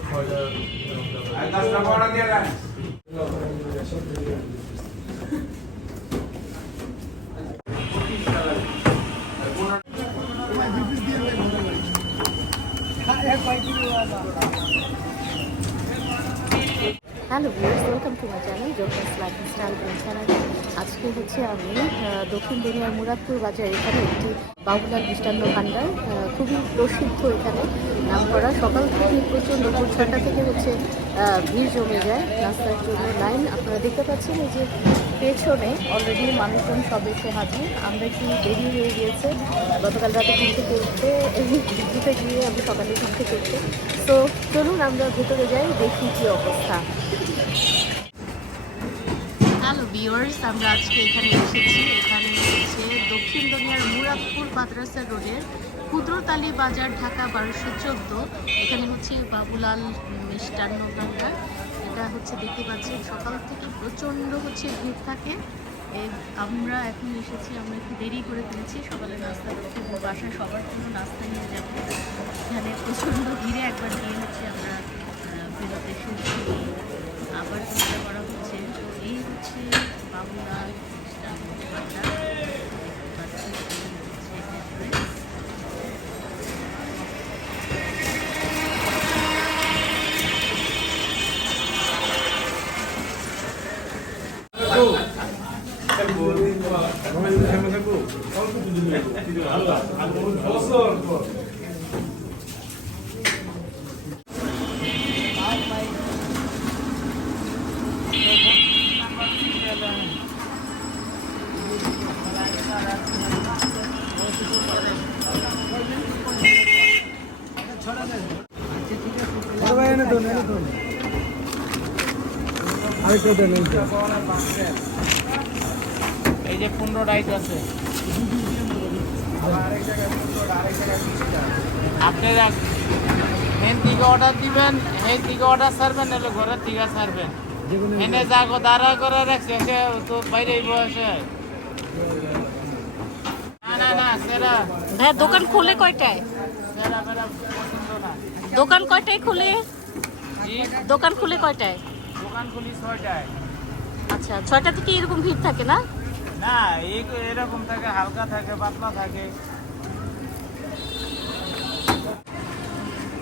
for the. You hello viewers, welcome to my channel জোকাস lifestyle channel আজকে হচ্ছে আমি দক্ষিণ দুনিয়ার মুরাদপুর বাজার এখানে একটি বাবুলাল মিষ্টান্ন ভাণ্ডার খুবই প্রসিদ্ধ এখানে। নাম করা সকাল থেকে প্রচণ্ড ভোর ছটা থেকে হচ্ছে ভিড় জমে যায় রাস্তার জন্য লাইন। আপনারা দেখতে পাচ্ছেন এই যে পেছনে অলরেডি মানুষজন সব এসে হাজির। আমরা একটু দেরি হয়ে গিয়েছে। গতকাল রাতে থেকে উঠতে ঘুরতে গিয়ে আমি সকালে থেকে উঠতে তো চলুন আমরা ভেতরে যাই, দেখি কি অবস্থা। ভিউয়ার্স আমরা আজকে এখানে এসেছি। এখানে হচ্ছে দক্ষিণ দুনিয়ার মুরাদপুর মাদ্রাসা রোডের ক্ষুদ্রতালি বাজার, ঢাকা বারোশো চোদ্দ। এখানে হচ্ছে বাবুলাল মিষ্টান্ন ভাণ্ডার এটা হচ্ছে দেখতে পাচ্ছেন, সকাল থেকে প্রচণ্ড হচ্ছে ভিড় থাকে। আমরা এখন এসেছি, আমরা একটু দেরি করে ফেলেছি সকালে নাস্তা বাসায় সবার জন্য নাস্তা নিয়ে যাব। এখানে প্রচণ্ড ভিড়ে একবার গিয়ে ছড়া দেয় এনে তো এনে তো এই যে। পনেরো ডাইট আছে। আপনারা দিকে অর্ডার দিবেন এই দিকে অর্ডার নাহলে ঘরের দিকে ছাড়বেন। এনে যাগো দাঁড়া করে রাখছে সে তো বাইরেই বসে না না না সেরা। ভাইয়া দোকান খুলে কয়টায়? সেরা বেরা পছন্দ না। দোকান কয়টায় খুলে? দোকান খুলে কয়টায়? দোকান খুলি ছয়টায়। আচ্ছা ছয়টা থেকে এরকম ভিড় থাকে না? না এরকম থাকে হালকা থাকে পাতলা থাকে।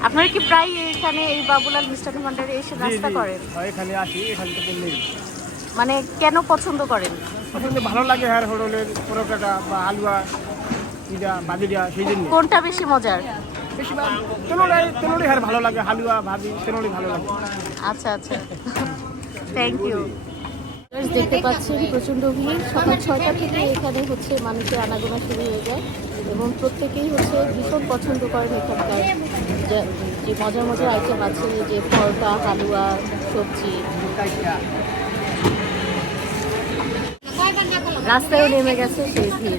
আপনারা কি প্রায় এখানে এই বাবুলাল মিষ্টান্ন ভান্ডারে এসে নাস্তা করেন? এখানে আসি এখান থেকে নেই। মানে কেন পছন্দ করেন? পছন্দ ভালো লাগে হ্যার হোটেলের পরোটাটা বা হালুয়া ইটা বাদিটা সেই জন্য। কোনটা বেশি মজার? তেনোটাই তেনোটাই হ্যার ভালো লাগে হালুয়া ভাবি তেনোটাই ভালো লাগে। আচ্ছা আচ্ছা। থ্যাংক ইউ দেখতে পাচ্ছেন, প্রচণ্ড ভিড়। সকাল ছয়টা থেকে এখানে হচ্ছে মানুষের আনাগোনা শুরু হয়ে যায় এবং প্রত্যেকেই হচ্ছে ভীষণ পছন্দ করেন এখানকার যে মজার মজার আইটেম আছে, যে পরোটা, হালুয়া, সবজি। রাস্তায়ও নেমে গেছে সেই ভিড়।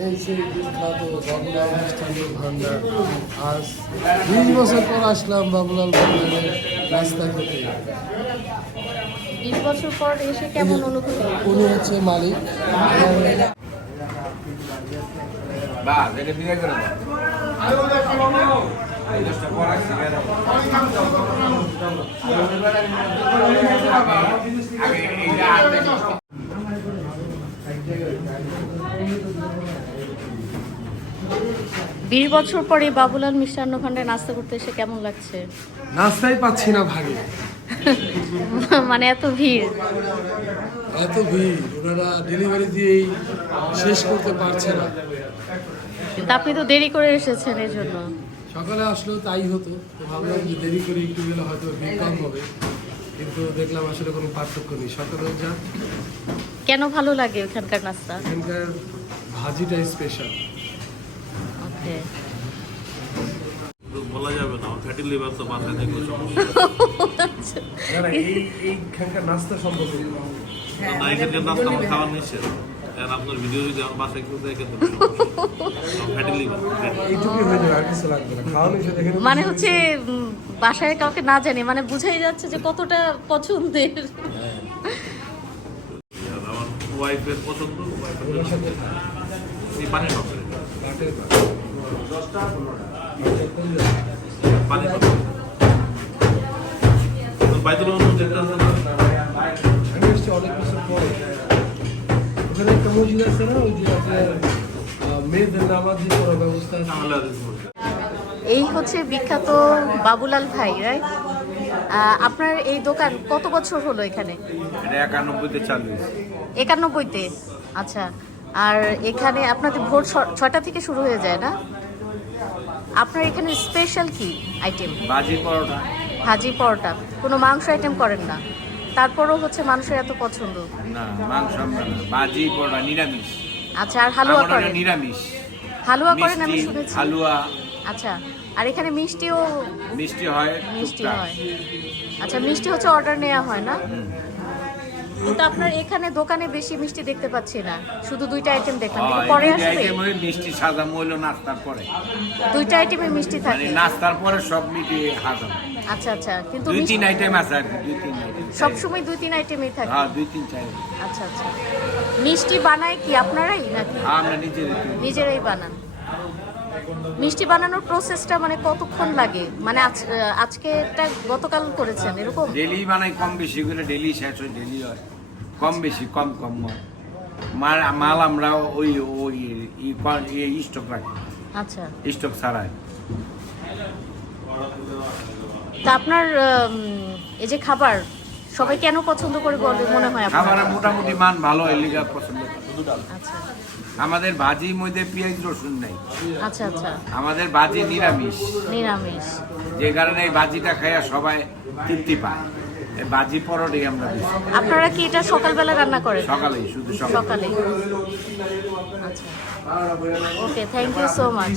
এই সেই বিখ্যাত বাবুলাল মিষ্টান্ন ভান্ডার আজ বিশ বছর পর আসলাম বাবুলাল ভান্ডারের রাস্তা খেতে বছর পর এসে কেমন অনুভূতি? উনি হচ্ছে মালিক। বিশ বছর পরে বাবুলাল মিষ্টান্ন ভান্ডার নাস্তা করতে এসে কেমন লাগছে? রাস্তায় পাচ্ছি না ভাগে মানে এত ভিড়? এত ভিড় ওনারা ডেলিভারি দিয়েই শেষ করতে পারছে না। কিন্তু আপনি তো দেরি করে এসেছেন এই জন্য সকালে আসলেও তাই হতো তো ভাবলাম যে দেরি করে একটু গেলে হয়তো ভিড় কম হবে কিন্তু দেখলাম আসলে কোনো পার্থক্য নেই। সকালেও যা। কেন ভালো লাগে ওখানকার নাস্তা? এখানকার ভাজিটাই স্পেশাল ওকে বলা যাবে না ফ্যাটি লিভার তো মাথায় দেখলে সমস্যা। না না এই এইখানকার নাস্তা সম্পর্কে না এখানকার নাস্তা আমার খাওয়ার নিষেধ। কারণ আপনার ভিডিও যদি আমার বাসায় কেউ দেখে তো ফ্যাটি লিভার এইটুকুই হয়ে যাবে আর কিছু লাগবে না। খাওয়ানো হিসেবে মানে হচ্ছে বাসায় কাউকে না জানি মানে বুঝাই যাচ্ছে যে কতটা পছন্দের। আমার ওয়াইফের পছন্দ ওয়াইফের এই বাটের পানি বাইতুল যেটা আছে না আমি এসেছি অনেক বছর পরে ওখানে একটা মসজিদ আছে না ওই যে আপনার মেয়েদের নামাজ করার ব্যবস্থা আছে তাহলে আর কিছু বলতে এই হচ্ছে বিখ্যাত বাবুলাল ভাই রাইট আপনার এই দোকান কত বছর হলো এখানে? একানব্বইতে চালু একানব্বইতে? আচ্ছা। আর এখানে আপনাদের ভোর ছটা থেকে শুরু হয়ে যায় না? আপনার এখানে স্পেশাল কি আইটেম বাজি পরোটা। ভাজি পরোটা। কোনো মাংস আইটেম করেন না। তারপরও হচ্ছে মানুষের এত পছন্দ। না মাংস বাজি পরোটা নিরামিষ। আচ্ছা আর হালুয়া করেন? নিরামিষ। হালুয়া করেন আমি শুনেছি। হালুয়া। আচ্ছা আর এখানে মিষ্টিও মিষ্টি হয় মিষ্টি হয়। আচ্ছা মিষ্টি হচ্ছে অর্ডার নেওয়া হয় না? কিন্তু আপনার এখানে দোকানে বেশি মিষ্টি দেখতে পাচ্ছি না। শুধু দুইটা আইটেম দেখলাম। কিন্তু পরে আসবে? মিষ্টি সাদা মইল নাস্তার পরে। দুইটা আইটেমে মিষ্টি মানে থাকে। নাস্তার পরে সব মিটি হাজাম আচ্ছা আচ্ছা। কিন্তু দুই তিন আইটেম আছে আর দুই তিন আইটেম সবসময় দুই তিন আইটেমই থাকে? হ্যাঁ দুই তিন চার আচ্ছা আচ্ছা। মিষ্টি বানায় কি আপনারাই নাকি? আমরা নিজের নিজেরাই বানান। মিষ্টি বানানোর প্রসেসটা মানে কতক্ষণ লাগে? মানে আজ- আজকে একটা গতকাল করেছেন এরকম? ডেলি বানাই কম বেশি করে ডেলি শেষ হয় ডেলি হয়। কম বেশি কম কম হয়। মাল মাল আমরা ওই ওই স্টক রাখি। আচ্ছা। স্টক ছাড়াই। তা আপনার এই যে খাবার সবাই কেন পছন্দ করে বলে মনে হয় খাবারের মোটামুটি মান ভালো হয় লিগা পছন্দ। আচ্ছা। আমাদের ভাজি মধ্যে পেঁয়াজ রসুন নাই। আচ্ছা আচ্ছা। আমাদের ভাজি নিরামিষ। নিরামিষ। যে কারণে এই ভাজিটা খাইয়া সবাই তৃপ্তি পায়। ভাজি পরোটাই আমরা আপনারা কি এটা সকালবেলা রান্না করেন? সকালেই শুধু সকালে। সকালে। আচ্ছা। Okay thank you so much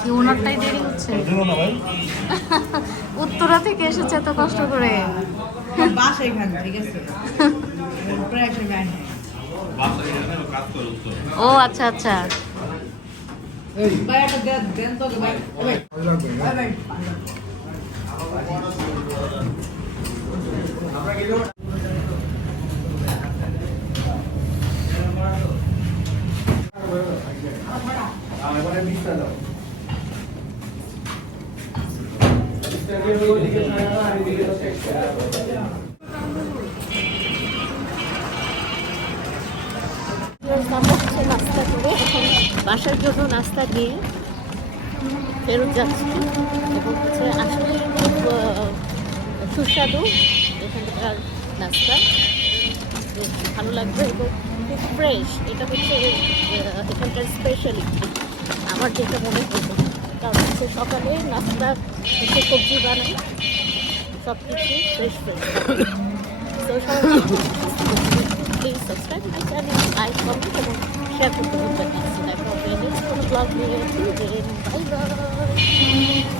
কি ওনারটাই দেরি হচ্ছে? উত্তরা থেকে এসেছে এত কষ্ট করে। ও আচ্ছা আচ্ছা। ভাই বাসার জন্য নাস্তা নিয়ে ফেরত যাচ্ছি এবং হচ্ছে আসলে খুব সুস্বাদু এখানকার নাস্তা ভালো লাগবে এবং খুব ফ্রেশ এটা হচ্ছে এখানকার স্পেশালিটি আমার যেটা মনে হতো কারণ হচ্ছে সকালে নাস্তা হচ্ছে সবজি বানাই সব কিছু ফ্রেশ ফ্রেশ তো please subscribe my channel comment এবং শেয়ার করতে ব্লগ নিয়ে বাই বাই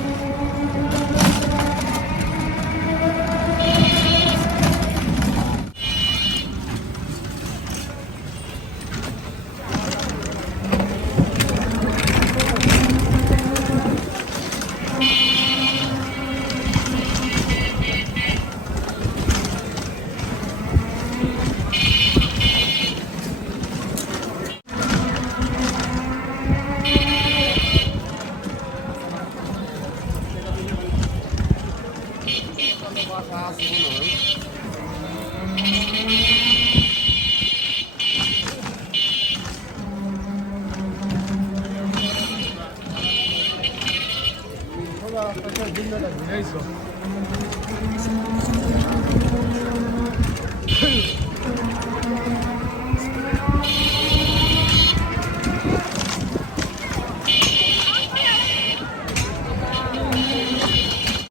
Neyse.